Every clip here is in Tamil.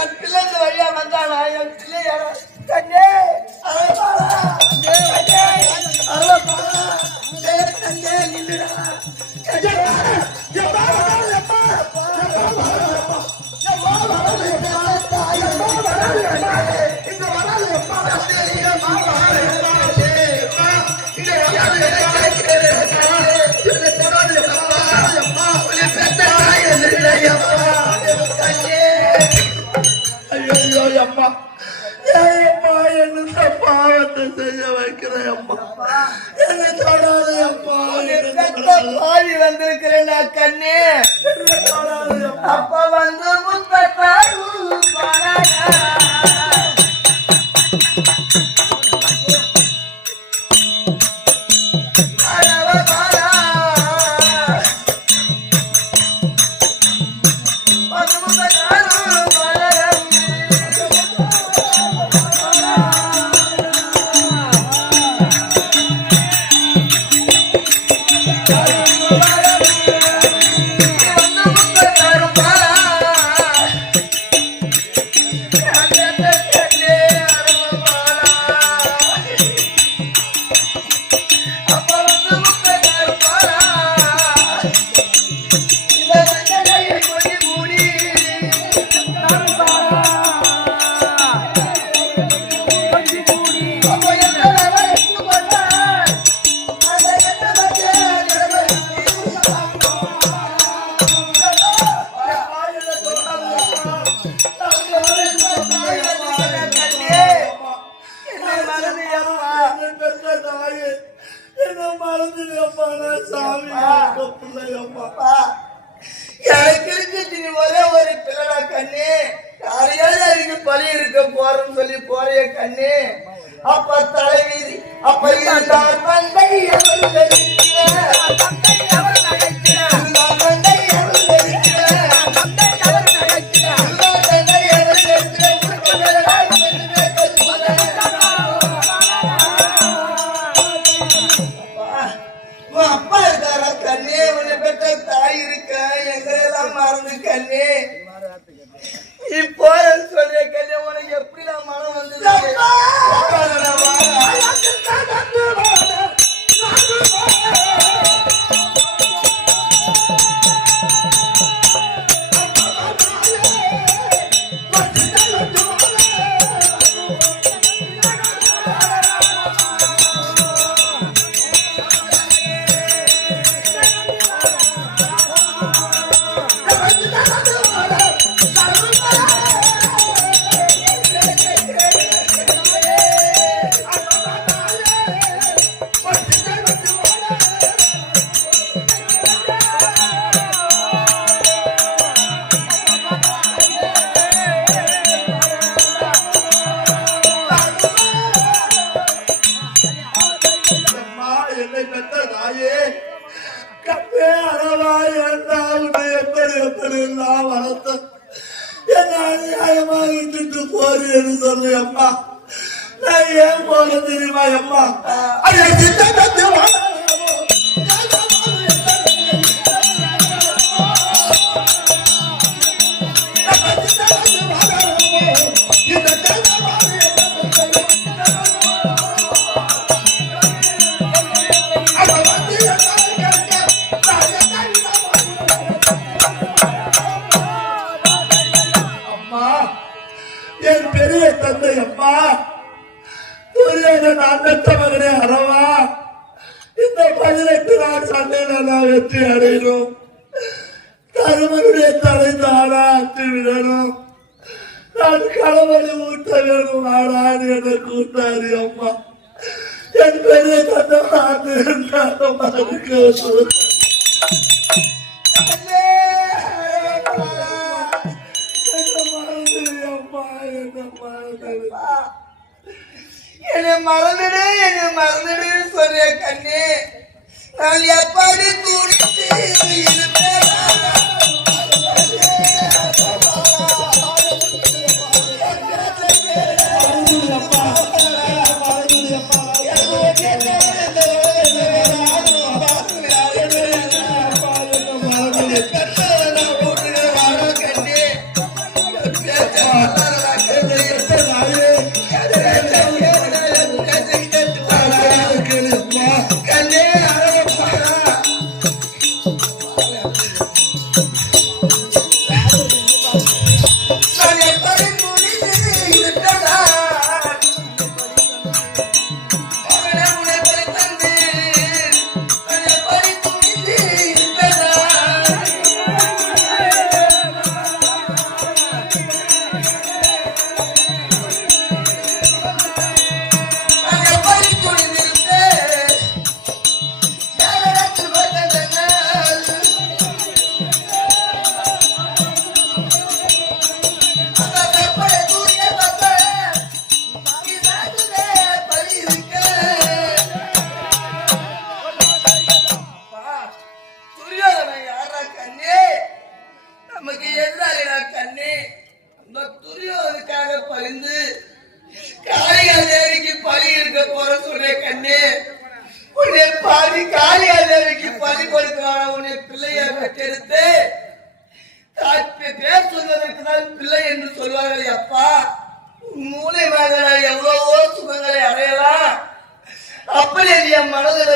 என் பிள்ளை இந்த வழியா வந்தானா என் பிள்ளை கண்ணே அம்மா என்ன பாவத்தை செய்ய வைக்கிறேன் அம்மா என்ன தொடாது அம்மா பாவி வந்திருக்கிறேன் கண்ணே அப்பா வந்து எனக்கு ஒரே ஒரு பிள்ளடா கண்ணே யாரையாவது அதுக்கு பலி இருக்க போறோம்னு சொல்லி போறிய கண்ணே அப்ப தலைவீதி அப்ப அப்பா இருக்காரா கண்ணே உன்னை பெற்ற தாய் இருக்க எங்களெல்லாம் மறந்து கண்ணே இப்போ சொல்ற கண்ணே உனக்கு எப்படிலாம் மனம் வந்தது அம்மா நான் ஏன் போல தெரியுமா அம்மா என் பெரிய தந்தை அம்மா நான் பெற்ற மகனே அரவா இந்த 18 நாள் சண்டையில நான் வெற்றி அடையணும் கருமனுடைய தலை தானாற்றி விடணும் நான் களவழி ஊட்ட வேணும் ஆடாது என கூட்டாரு அம்மா என் பெரிய தந்தை என்னை மறந்துடு சொல்ற கண்ணே நான் எப்படி துடித்து கண்ணே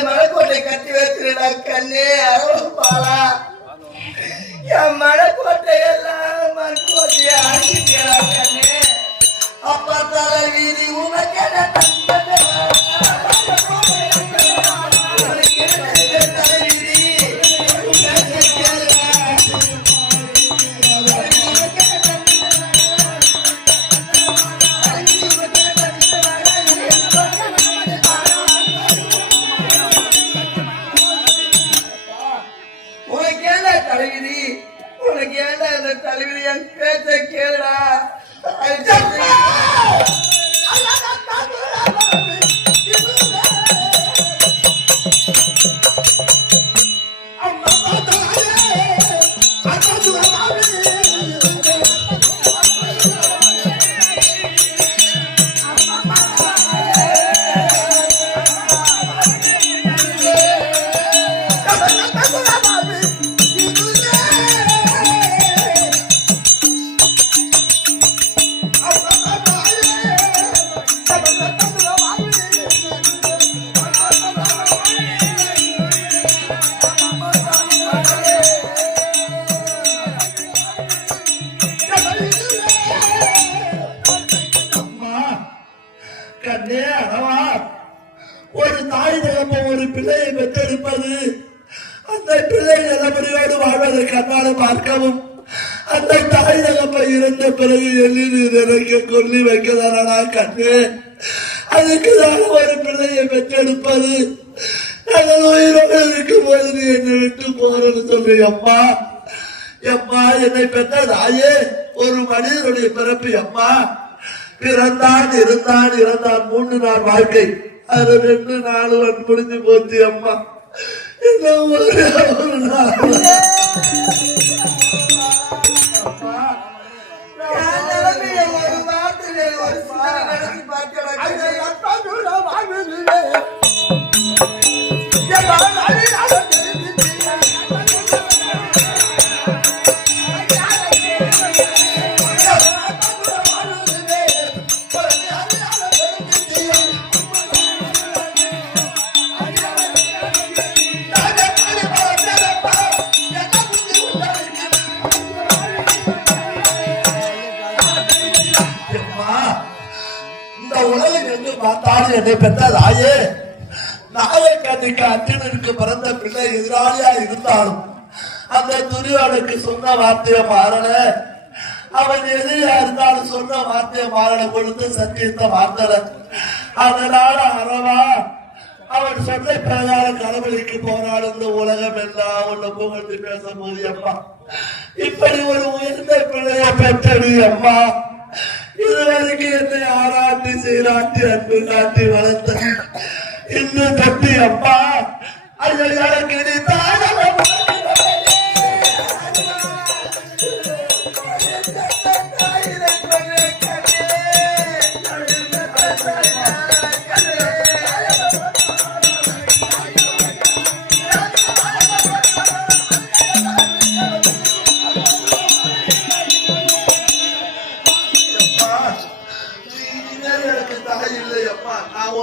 மலைக்கோட்டை கட்டி வைத்திருடா கண்ணே அரவப்பாலா என் மலைக்கோட்டை எல்லாம் மலைக்கோட்டையை ஆக்கிட்டா கண்ணே அப்பா தலை வீதி உனக்கு தலைவி என் பேச்ச கேளுடா ஒரு தாய் தகப்ப ஒரு பிள்ளையை பெற்றெடுப்பது அந்த பிள்ளை நல்லபடியோடு வாழ்வதற்கு அன்னால பார்க்கவும் அந்த தாய் தகப்ப இருந்த பிறகு எண்ணி நினைக்க கொல்லி வைக்கதானா கண்ணு அதுக்குதான் ஒரு பிள்ளையை பெற்றெடுப்பது நாங்கள் உயிரோடு இருக்கும் போது நீ என்னை விட்டு போறேன்னு சொல்லி அம்மா எம்மா என்னை பெற்ற தாயே ஒரு மனிதனுடைய பிறப்பு அம்மா பிறந்தான் இருந்தான் இறந்தான் 3 நாள் வாழ்க்கை அது 2 நாள் முடிஞ்சு போச்சு அம்மா இன்னும் ஒரு நாள் என்னை பெற்ற தாயே நாளைக்கு அர்ஜுனனுக்கு பிறந்த பிள்ளை எதிராளியா இருந்தாலும் அந்த துரியோனுக்கு சொன்ன வார்த்தையை மாறல அவன் எதிரியா இருந்தாலும் சொன்ன வார்த்தையை மாறல கொடுத்து சத்தியத்தை மாத்தல அதனால அறவா அவன் சொன்ன பிரகாரம் கடவுளுக்கு போராடு இந்த உலகம் எல்லாம் உள்ள புகழ்ந்து பேசும்போது அம்மா இப்படி ஒரு உயர்ந்த பிள்ளைய பெற்றது அம்மா இதுவரைக்கும் என்னை ஆராட்டி சீராட்டி அன்பு காட்டி வளர்த்த இன்னும் தப்பி அப்பா அது எனக்கு நீ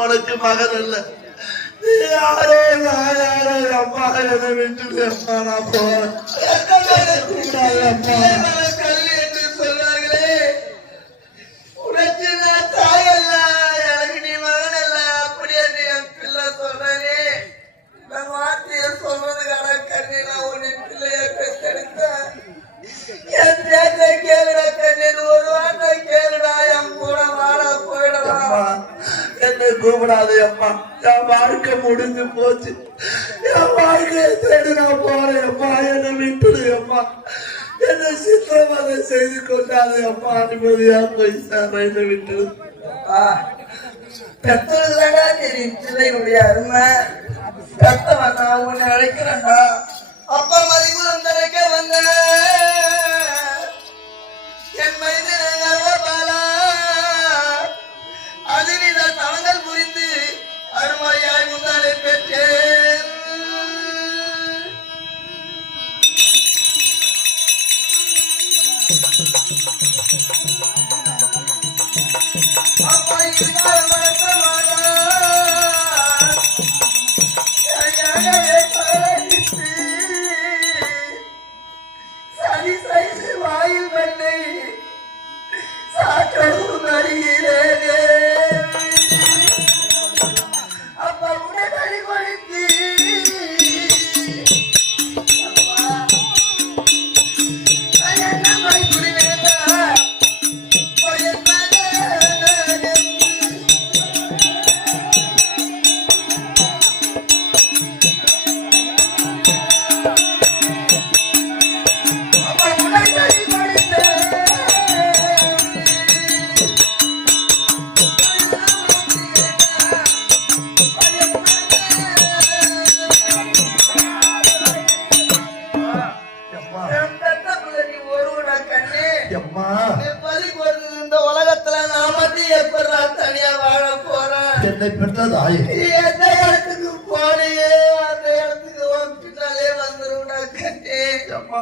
உனக்கு மகன் அல்ல நீ யாரோ நான் யாரோ அம்மா என்னை விட்டு அம்மா நான் போறேன் கல்வி என்று சொல்ல கூப்பிடாது அம்மா. என் வாழ்க்கை முடிஞ்சு போச்சு. என் வாழ்க்கையை தேடி நான் போறேன் அம்மா. என்னை விட்டுடு அம்மா. என்னை சித்திரவதை செய்து கொண்டாது அம்மா. நிம்மதியா போய் சேர்றேன். என்னை விட்டுடு. பெத்தவர்களா தெரியும் பிள்ளையுடைய அருமை. பெத்தவன் நான் உன்னை அழைக்கிறேன்டா. அப்பா மதிக்குளம் திறக்க வந்த என் மைதனா அதில் தவங்கள் புரிந்து அருமையாய் முந்தானை பெற்றேன். அப்பா இதுக்காக சரி செய்து வாயில் பெண்ணை சாற்றவும் அறிகிறேனே. அப்ப உடனடி கொடுத்து என்ன மாதிரி புரிவேண்டா. இந்த உலகத்துல நான் மட்டும் எப்படா தனியா வாழ போறேன். என்னை பெற்றதாய் எந்த இடத்துக்கு போனையே அந்த இடத்துக்கு பின்னாலே வந்துடும் கண்ணே. அம்மா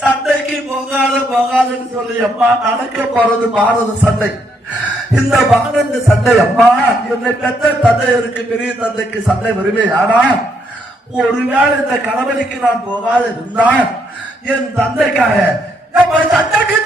சண்டைக்கு போகாதுன்னு சொல்லி அம்மா நடக்க போறது பாரத சண்டை. இந்த பாரத சண்டை அம்மா என்னை பெற்ற தந்தையருக்கு பெரிய தந்தைக்கு சண்டை வருமே. ஆனா ஒருவேளை இந்த கணவனுக்கு நான் போகாது இருந்தால் என் தந்தைக்காக சண்டைக்கு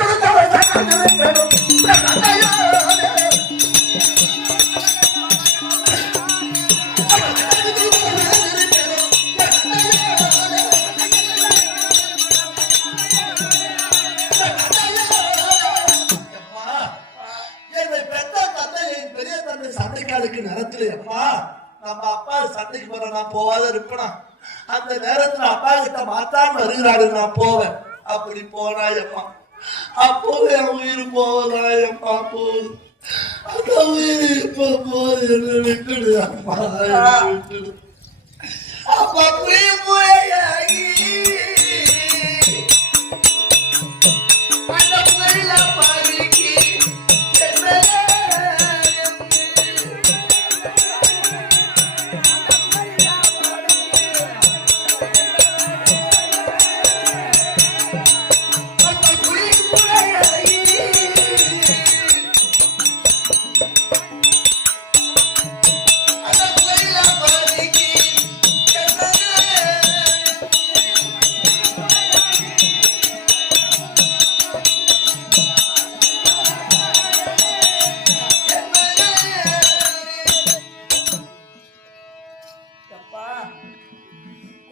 சண்டைக்காலுக்கு நேரத்துல அம்மா நம்ம அப்பா சண்டைக்கு போற நான் போவாத இருப்பேன். அந்த நேரத்துல அப்பா கிட்ட மாத்தான் வருகிறாரு, நான் போவேன். அப்படி போனா அம்மா அப்போவே என் உயிர் போவதா அம்மா போகுது. அந்த உயிர் இப்ப போது என்ன விட்டுடு அம்மா விட்டுடு. அப்பா புரியாகி அந்த புகழில பாடிக்கு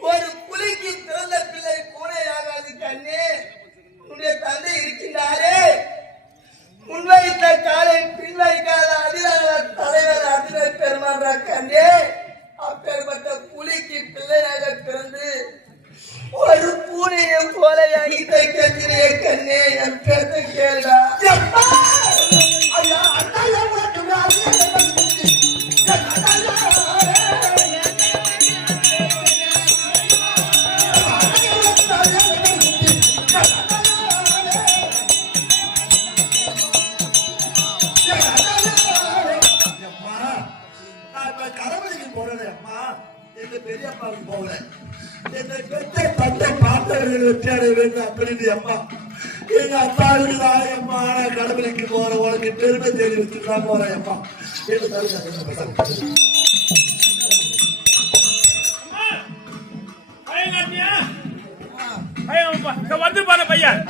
ஒரு புலிக்கு பிறந்த பிள்ளை பூனையாகாது கண்ணே. உன்னுடைய தந்தை இருக்கின்றாரே, முன்வைத்த காலை பின்வைக்காத அதிராக தலைவர் அதிர பெருமான்ற கண்ணே. அப்பேற்பட்ட புலிக்கு பிள்ளையாக பிறந்து ஒரு பூனையை போல இதை கஞ்சிரிய கண்ணே. என் பேச கேளா பெரியப்பாவுக்கு போவேன். என்னை பெற்ற தந்தை பார்த்தவர்கள் வெற்றியாட வேண்டும் அப்படின்னு அம்மா எங்க அப்பாவுக்கு தான் அம்மா கடவுளுக்கு போற உனக்கு பெருமை தேடி வச்சுதான் போறேன் அம்மா. வந்து பாரு பையன்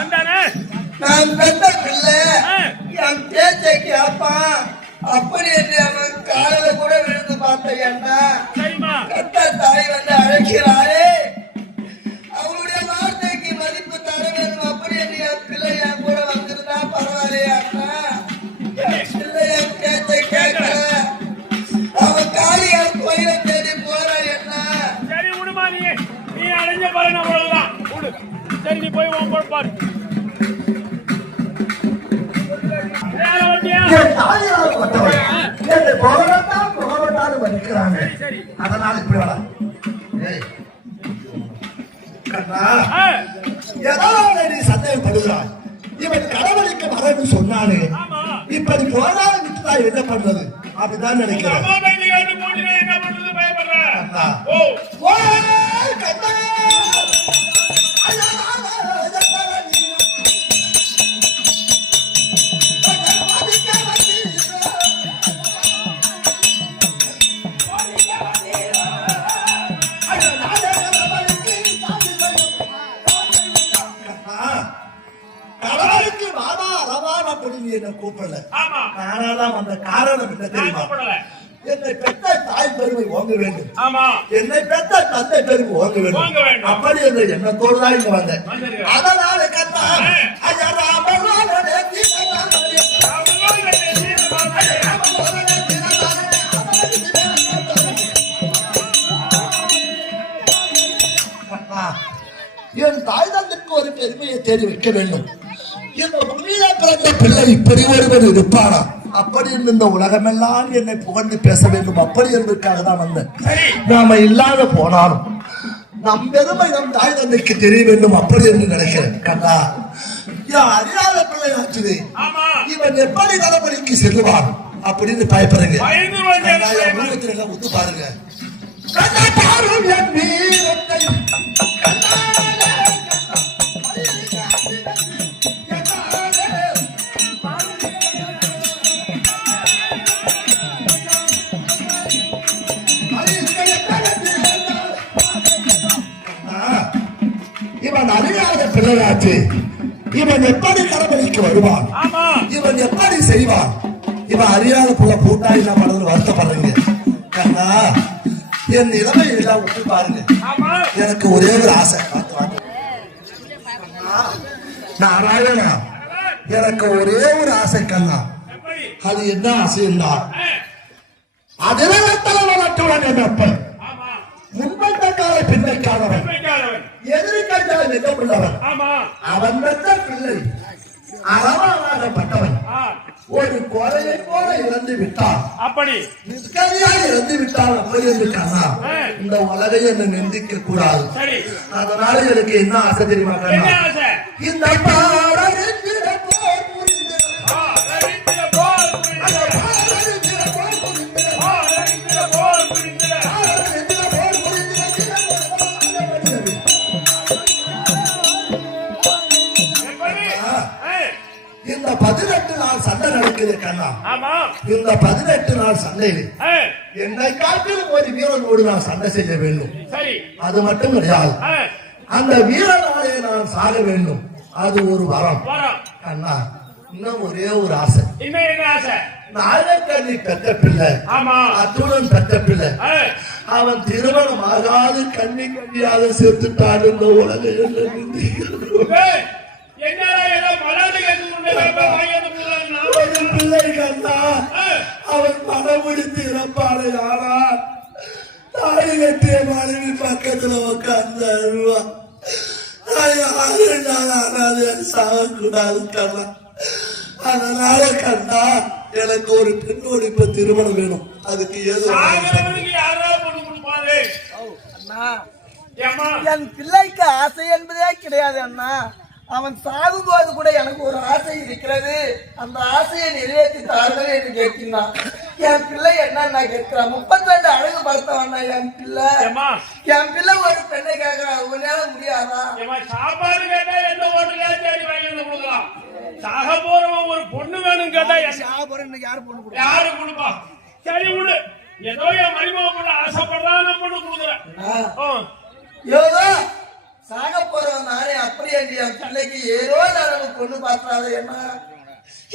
வந்தானே. நான் பெற்ற பிள்ளை என் பேச்சை கேட்பான். அப்படி என்று அவன் காலையில கூட விழுந்து பார்த்தேன். பெற்ற தாய் வந்து அழைக்கிறாரே, அவருடைய வார்த்தைக்கு மதிப்பு தர வேண்டும். அப்படி என்று என் பிள்ளை என் கூட வந்திருந்தா பரவாயில்லையா? பிள்ளை என் பேச்சை கேட்கல. என் தாயால் பட்டவன் என்னை புகழட்டாலும் மதிக்கிறாங்க. அதனால இப்படி வர கண்ணா, எதாவது நீ சந்தேகப்படுகிறாய். இவன் கடவுளுக்கு வரன்னு சொன்னானே, இப்படி போனாலும் விட்டுதான் என்ன பண்றது அப்படிதான் நினைக்கிறேன். என்ன கூப்பிடல, ஆனாலும் அந்த காரணம் என்ன தெரியுமா? என்னை பெற்ற தாய் பெருமை ஓங்க வேண்டும், என்னை பெற்ற தந்தை பெருமை ஓங்க வேண்டும், அப்படி என்ற எண்ணத்தோடு தான் இங்க வந்தேன். அதனால கண்ணா ஐயா என் தாய் தந்தைக்கு ஒரு பெருமையை தேடி வைக்க வேண்டும். இந்த பூமியில பிறந்த பிள்ளை இப்படி ஒருவர் இருப்பாரா? அப்படி இந்த உலகமெல்லாம் என்னை புகழ்ந்து பேச வேண்டும், அப்படி என்பதற்காக தான் வந்தேன். நாம இல்லாத போனாலும் நம் பெருமை நம் தாய் தந்தைக்கு தெரிய வேண்டும், அப்படி என்று நினைக்கிறேன். கண்ணா, அறியாத பிள்ளை ஆச்சுது, இவன் எப்படி தலைமுறைக்கு செல்லுவான் அப்படின்னு பயப்படுறீங்க. ஒத்து பாருங்க. இவன் அறியாத பிள்ளையாச்சு, இவன் எப்படி கடமைக்கு வருவான், இவன் எப்படி செய்வான், இவன் அறியாத புள்ள பூட்டா என்ன பண்ணது வருத்தப்படுறீங்க. கண்ணா, என் நிலைமை எல்லாம் விட்டு பாருங்க. எனக்கு ஒரே ஒரு ஆசை, நாராயணா, எனக்கு ஒரே ஒரு ஆசை கண்ணா. அது என்ன ஆசைன்னா, அதிரத்தலவனத்துடன் என் அப்பன் முன்பட்ட கால பின்னைக்கானவன் எதிர்கண்டால் நிகழ்வுள்ளவன் அவன் பெற்ற பிள்ளை அறமாகப்பட்டவன் ஒரு குறையை போல இறந்து விட்டான், அப்படி நிற்கதியாக இறந்து விட்டான். அப்படி என்று கண்ணா, இந்த உலகையை என்ன நிந்திக்க கூடாது. அதனால எனக்கு என்ன ஆசை தெரியுமா கண்ணா? இந்த இந்த 18 நாள் சண்டை நடக்குது கண்ணா. இந்த 18 நாள் சண்டையில் என்னை காட்டிலும் ஒரு வீரனோடு நான் சண்டை செய்ய வேண்டும். அது மட்டும் கிடையாது, அந்த வீரனாலே நான் சாக வேண்டும். அது ஒரு வரம் கண்ணா. இன்னும் ஒரே ஒரு ஆசை, நாயக்கண்ணி பெற்ற பிள்ளை, அத்துடன் பெற்ற பிள்ளை, அவன் திருமணம் ஆகாது கண்ணி கண்ணியாக சேர்த்துட்டான். இந்த உலக பிள்ளை கண்ணா, அவன் மனமுடித்து இறப்பாளை ஆனால் தாய் கட்டிய மனைவி பக்கத்துல உட்கார்ந்து அழுவா. சாகக்கூடாது கண்ணா. அதனால கண்ணா, எனக்கு ஒரு பெண்ணோடு இப்ப திருமணம் வேணும். அதுக்கு ஏதோ என் பிள்ளைக்கு ஆசை என்பதே கிடையாது அண்ணா. அவன் சாகும்போது கூட எனக்கு ஒரு ஆசை இருக்கிறது, அந்த ஆசையை நிறைவேற்றி தார்கள் என்று கேட்கிறான். என் பிள்ளை என்ன நான் கேட்கிறான், 32 அழகு பார்த்தவண்ணா என் பிள்ளை. என் பிள்ளை ஒரு பெண்ணை கேட்கிறான், உன்னால முடியாதா? சாப்பாடு கேட்டா எந்த ஹோட்டலே தேடி வாங்கி கொடுக்கலாம். சாக போறவன் ஒரு பொண்ணு வேணும் கேட்டா சாக போறேன் யாரு கொடுப்பா? சரி விடு, ஏதோ என் மருமக பொண்ணு ஆசைப்படுறான்னு பொண்ணு கொடுக்குறேன். ஏதோ சாக போறவன் நானே, அப்படியே என் பிள்ளைக்கு ஏதோ நான் பொண்ணு பார்த்தாரு. என்ன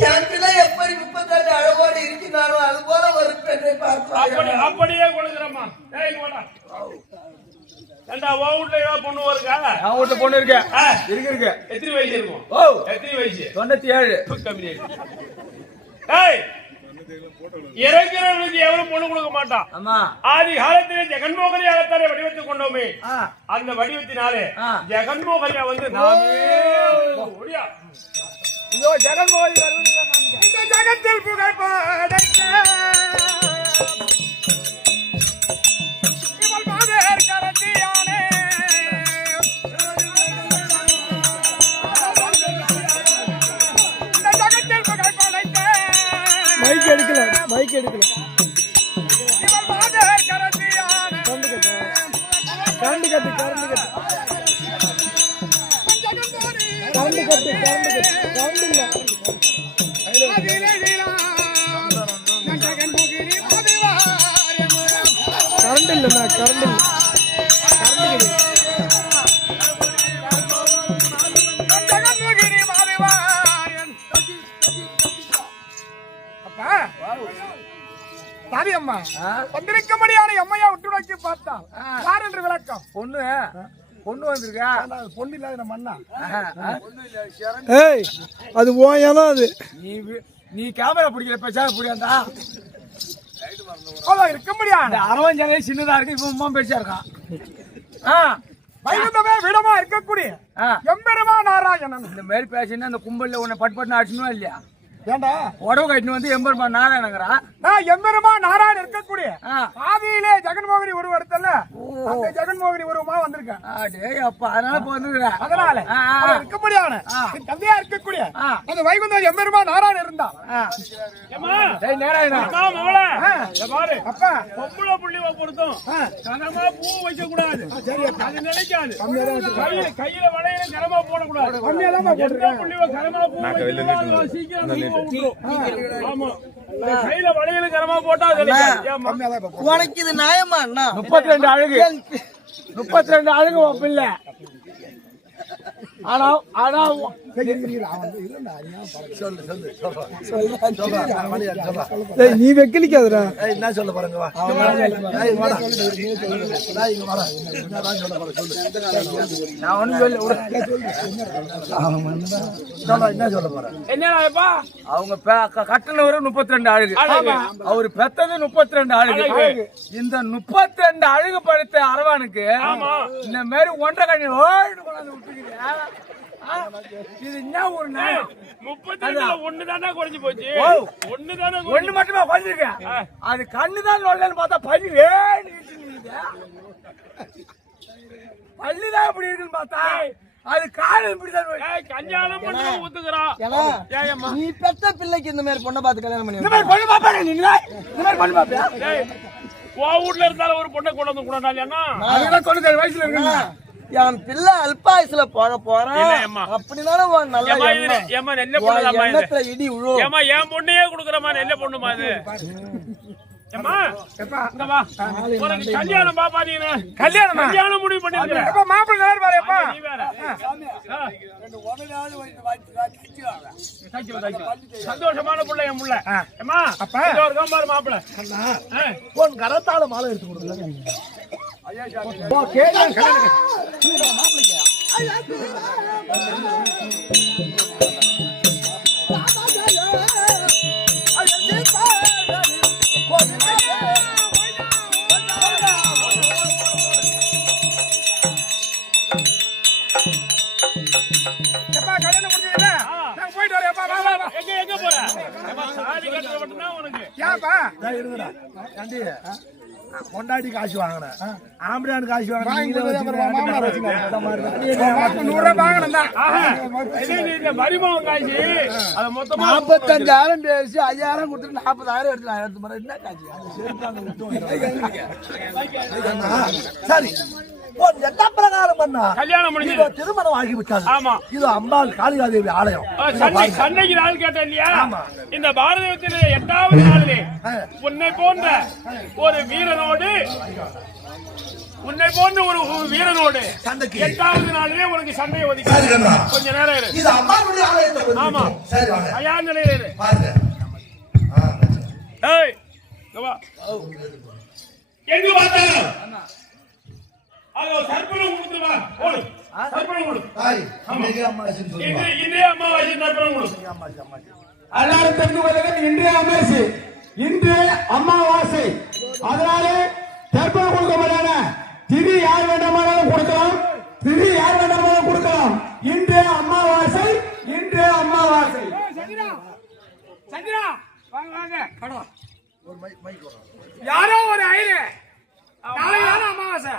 என் பிள்ளை எப்படி 32 அழகோடு இருக்கிறானோ அது போல ஒரு பெண்ணை பார்த்தாரு. அப்படியே கொடுக்குறேம்மா. ஏண்டா உன் வீட்டுல ஏதாவது பொண்ணு இருக்கா? என் வீட்டுல பொண்ணு இருக்கு. எத்தனை வயசு இருக்கும்? எத்தனை வயசு? 97. கம்மி. ஏய், இறங்கிறவனுக்கு எவரும் பொண்ணு கொடுக்க மாட்டான். ஆதி காலத்திலே ஜெகன்மோகனி அகத்தாரை வடிவத்தை கொண்டோமே, அந்த வடிவத்தினாலே ஜெகன்மோகனியா வந்து நாமே ஜெகன்மோகனி ஜகத்தில் புகழ் படைத்த இவள் மாதேர் கரத்தியானே இந்த ஜகத்தில் புகழ் படைத்த மைக் எடுக்கல இவள் மாதேர் கரத்தியானே கரண்டு கட்டு இல்ல கரண்ட் இல்லண்ணா கரண்ட் இல்ல அம்மா வந்திருக்கும்படியான எம்மையா விட்டு நோக்கி பார்த்தான் யார் என்று விளக்கம் பொண்ணு வந்திருக்கா பொண்ணு இல்லாத மண்ணா ஏய் அது ஓயாதான் அது நீ கேமரா பிடிக்கல பேசா புரியாதா இருக்கும்படியான அரவஞ்சலே சின்னதா இருக்கு இப்ப உமா பெருசா இருக்கான் வைகுந்தமே விடமா இருக்கக்கூடிய எம்பெருமா நாராயணன் இந்த மாதிரி பேசினா அந்த கும்பல்ல உன்னை பட்டு அடிச்சணும் இல்லையா ஏண்டா உடவு கட்டினு வந்து எம்பெருமா நாராயணங்கிறா நான் எம்பெருமா நாராயணன் இருக்கக்கூடிய ஆதியிலே ஜெகன்மோகினி உருவெடுத்தல அந்த ஜெகன்மோகினி உருவமா வந்திருக்கேன் அப்ப அதனால இப்ப வந்துருக்க அதனால இருக்கக்கூடியான தந்தையா இருக்கக்கூடிய அந்த வைகுந்தம் எம்பெருமா நாராயணன் இருந்தா அப்பா பொம்பளை புள்ளிவ பொறுத்தும் கனமா பூ வைக்க கூடாது அது நினைக்காது கையில வளையல கனமா போடக்கூடாது புள்ளிவ கனமா பூ வைக்க சீக்கிரம் ஆமா கையில வளையல கனமா போட்டா உனக்கு இது நியாயமா 32 அழகு 32 அழகு பிள்ளை ஆனா நீ வெக்கலிக்காதடா என்ன சொல்ல பாருங்க வா நான் ஒண்ணு என்ன சொல்ல போறேன் என்னப்பா அவங்க கட்டினவரு 32 அழகு அவரு பெத்தது 32 அழகு இந்த 32 அழகு படுத்த அரவானுக்கு இந்த மாதிரி 1.5 கண்ணி இது என்ன ஒரு நாள் 32 ஒண்ணுதானே குறைஞ்சு போச்சு ஒண்ணு மட்டுமே குறைஞ்சிருக்கேன் அது கண்ணுதான் நொல்லன்னு பார்த்தா பள்ளி பள்ளிதான் எப்படி இருக்குன்னு பார்த்தா அது காலம் இப்படிதான் கல்யாணம் பண்ண ஒத்துக்கிறான் நீ பெத்த பிள்ளைக்கு இந்த மாதிரி பொண்ணை பார்த்து கல்யாணம் பண்ணி இந்த மாதிரி பொண்ணு பாப்பாங்க நீங்க இந்த மாதிரி பொண்ணு பாப்பியா உன் வீட்டுல இருந்தாலும் ஒரு பொண்ணை கொண்டு வந்து கூடாது இல்லையா அதுதான் 97 வயசுல இருக்குங்க என் பிள்ளை அல்பாயுசுல போக போறான் அப்படினாலும் நல்லா இடி விழும் என் பொண்ணையே குடுக்கறமா நெல்ல பொண்ணுமா இது கல்யாணம் பாப்பா நீ கல்யாணம் முடிவு பண்ணி மாப்பிள்ளை பாருப்பா சந்தோஷமான புள்ள என் புள்ள பாரு மாப்பிள்ள உன் கரத்தால மாலை எடுத்து கொடுக்கல எங்க போற சாதி கட்டுற மட்டும்தான் உனக்கு கொண்டாடி காசு வாங்கினேன் ஆம்படியான் காசு மரிமம் காசு அத மொத்தமா 45,000 பேசி 5,000 கொடுத்துட்டு 40,000 எடுத்து என்ன காசு சரி என்ன பிரகாரம் பண்ணா கல்யாணம் முடிஞ்சு திருமணம் ஆகிவிட்டாது. ஆமா இது அம்பாள் காளிகாதேவி ஆலயம். சண்டைக்கு நாள் கேட்ட இல்லையா? இந்த பாரதத்தில் 8வது நாளிலே உன்னை போன்ற ஒரு வீரனோடு சண்டைக்கு 8வது நாளிலே உனக்கு சண்டையை ஒதுக்கி கொஞ்ச நேரம் இரு. இது அம்பாளுடைய ஆலயத்தை. ஆமா சரி வாங்க. தயார் நிலையில இரு. பாருங்க. ஏய் வா. எங்க பார்த்தாலும் அதோ சர்ப்பணம் கொடுத்து வா. ஓடு. சர்ப்பணம் கொடு. ஹாய். இன்னைக்கு அமாவாசை சொல்லுங்க. இன்றைய அமாவாசை சர்ப்பணம் கொடு. எல்லாரும் தெரிந்து கொள்ளுங்கள், இன்றைய அமாவாசை. இன்று அமாவாசை. அதனால தர்ப்பணம் கொடுக்க மாட்டாங்க. திதி யார் வேண்டாமானாலும் கொடுக்கலாம். இன்றைய அமாவாசை. சந்திரா வாங்க வாங்க யாரோ ஒரு ஐயரு நாளைக்கு தானே அமாவாசை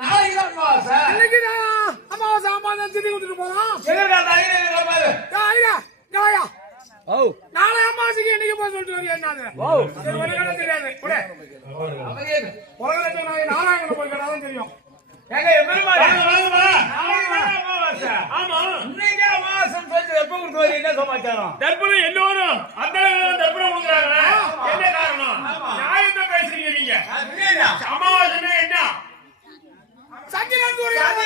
நாளைக்கு தான் அமாவாசை. இன்னைக்கு தான் அமாவாசை அம்மா திட்டி கொடுத்துட்டு போலாம் எங்கடா அந்த ஐயர் பாரு. ஐயா நாயா நாளை அமாவாசைக்கு என்னைக்கு போய் சொல்லிட்டு வரியா என்னது சரி, ஒரு கடை தெரியாது கூட உலகத்துல நாராயணன் போய் கடாதான் தெரியும் எங்க எம்பெருமானே. வாங்கம்மா. நாளைக்கு தான் அமாவாசை. ஆமா இன்னைக்கு அமாவாசைன்னு சொல்லி எப்ப கொடுத்து வரீங்க? என்ன சமாச்சாரம்? தர்ப்பணம் எல்லோரும் அந்த தர்ப்பணம் கொடுக்குறாங்க. என்ன காரணம்? நியாயத்தை பேசுறீங்க நீங்க. அப்படியா? அமாவாசைன்னா என்ன? சந்திரன் சொல்றாங்க,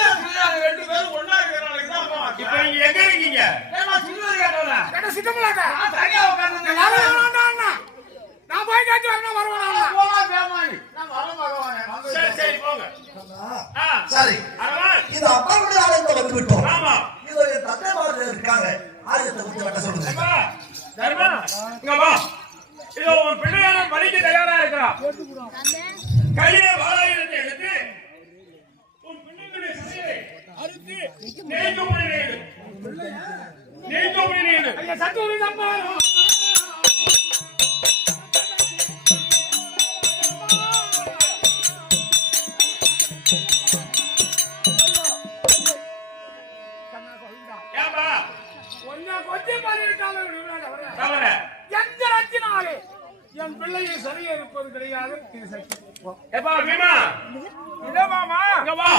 ரெண்டு பேரும் ஒண்ணா இருக்கிற நாளைக்கு தான் அமாவாசை. இப்ப நீங்க எங்க இருக்கீங்க? ஏம்மா, சின்னது கேட்டவள? கடை சித்தமலாக்க நான் தனியா உட்கார்ந்திருந்தேன். நான் போய் கேட்டு வரணும் வருவானா போமா, பேமானி. நான் வர பகவானே. சரி சரி போங்க. ஆ, சரி அரவன். இது அப்பாவுடைய ஆலயத்தை வந்து விட்டோம். ஆமா இது ஒரு தந்தைமார்கள் இருக்காங்க. ஆலயத்தை கொஞ்சம் கட்ட சொல்லுங்க. அப்பா, தர்மா, இங்க வா. இதோ உன் பிள்ளையான பலிக்கு தயாரா இருக்கிறா. கையிலே வாளாயுதத்தை எடுத்து உன் பிள்ளைகளுடைய சிறையை அறுத்து நெய்க்கும்படி நேரு. நெய்க்கும்படி நேரு. ஐயா சத்துரு நம்ம ஏன்பா? கொஞ்சம் கொஞ்சம் பண்ணிருக்காங்க தவற. எந்த ரத்தினாலே என் பிள்ளையை சரியா இருப்பது கிடையாது இது சக்தி ஏப்பா பீமா, இல்ல மாமா இங்க வா.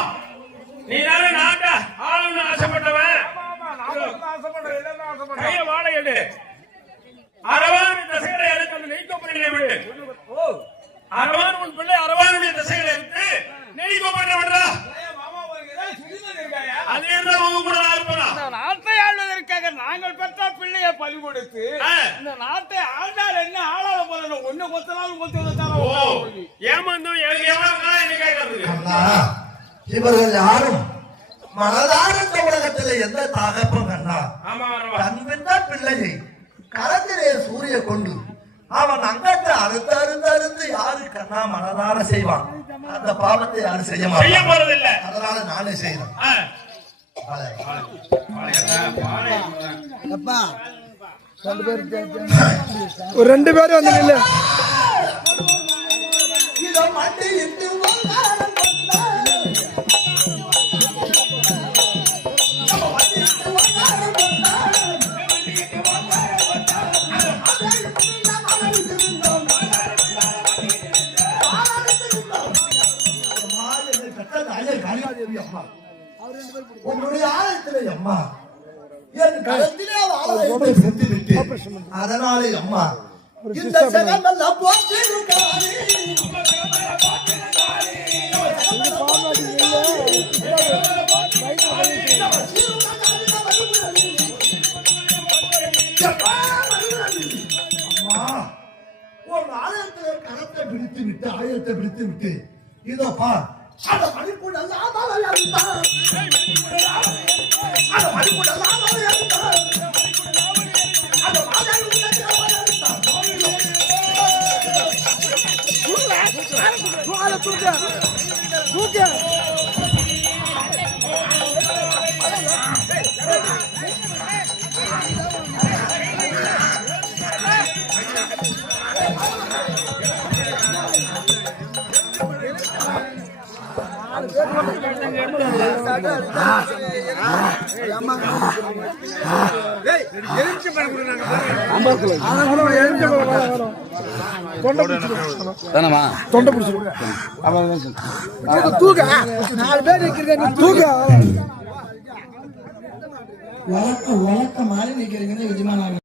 நீ தானே நாட்டை ஆளுன்னு ஆசைப்பட்டவன். மாமா நான் ஆசைப்பட்டேன் இல்லைன்னு ஆசைப்பட்டேன் கைய வாழை எடு. அரவான் திசைகளை எடுத்து அந்த நெய்க்கோப்படியை விடு. அரவான் உன் பிள்ளை அரவானுடைய திசைகளை எடுத்து நெய்க்கோப்படியை விடுறா. மாமா, உங்களுக்கு ஏதாவது சுழிமணி இருக்காயா? அது என்ன உங்க கூட நான் இருப்பேனா? இந்த நாட்டை ஆள்வதற்காக நாங்கள் பெற்ற பிள்ளையை பலி கொடுத்து ஆ. இந்த நாட்டை ஆண்டால் என்ன ஆளாத போல ஒண்ணு கொத்தனாலும் ஓ, கொத்து ஏமாந்தோம் ஏமாந்தா என்ன கேட்கறதுக்கு? அண்ணா, இவர்கள் யாரும் மனதார இந்த உலகத்தில் எந்த தகப்பம் கண்ணா ஆமா அரவா. தன் பின்ன பிள்ளையை கரத்திலே சூரிய கொண்டு அவன் அங்கத்தை அறுத்து அறுத்து அறுத்து யாரு கண்ணா மனதார செய்வான்? அந்த பாவத்தை யாரும் செய்ய செய்ய மாட்டான். போறதில்லை. அதனால நானே செய்யறேன். ஆ. ஒரு 2 பேரும் வந்து நில்லு. இதோ மண்டியிட்டு வந்தாலும் உன்னுடைய ஆலயத்திலே அம்மா என் கரத்திலே ஆலயத்தை சென்று விட்டு அதனாலே அம்மா இந்த ஜெகமெல்லாம் போற்றிருக்காரே. அம்மா, உன் ஆலயத்திலே கரத்தை பிடித்து விட்டு ஆலயத்தை பிடித்து விட்டு இதோ பார் அந்த மணிக்கூட தொண்டை பிடிச்சிரு. தூக்க 4 பேர் இருக்கிறது தூக்க வழக்க மாறி நிக்கிறீங்கன்னு எஜமானாங்க.